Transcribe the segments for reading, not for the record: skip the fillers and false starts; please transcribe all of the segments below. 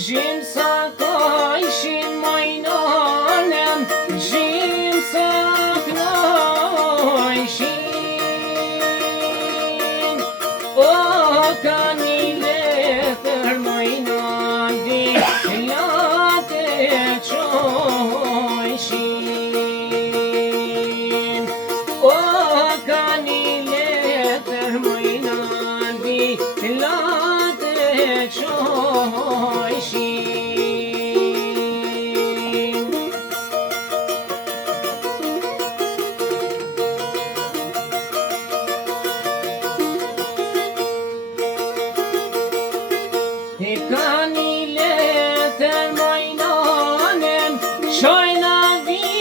Gjimë sa kajshin majnanem, gjimë sa knajshin. O ka një letër majnandi, late qojshin. O ka një letër majnandi, late qojshin. E ka një letër majnanem, qojna vilatem.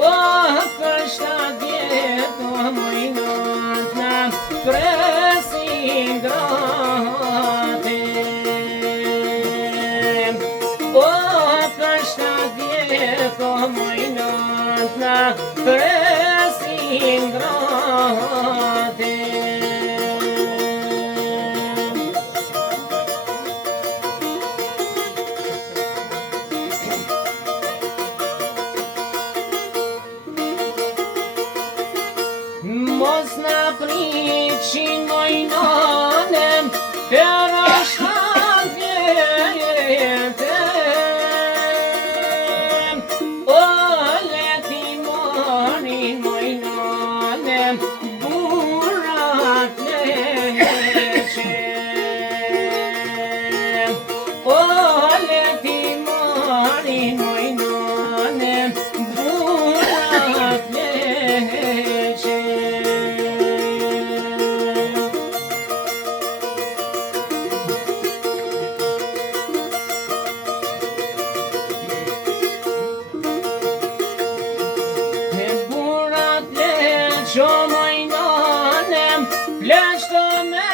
O për 7 vjet o majnatna, presin gratem. O për 7 vjet o majnatna, presin gratem. Mos na priqin majnanem, për 7 vjetem. O leti marin majnanem, burat leqem. O leti marin majnanem, burat leqem. Qo majnanem, pleshtë me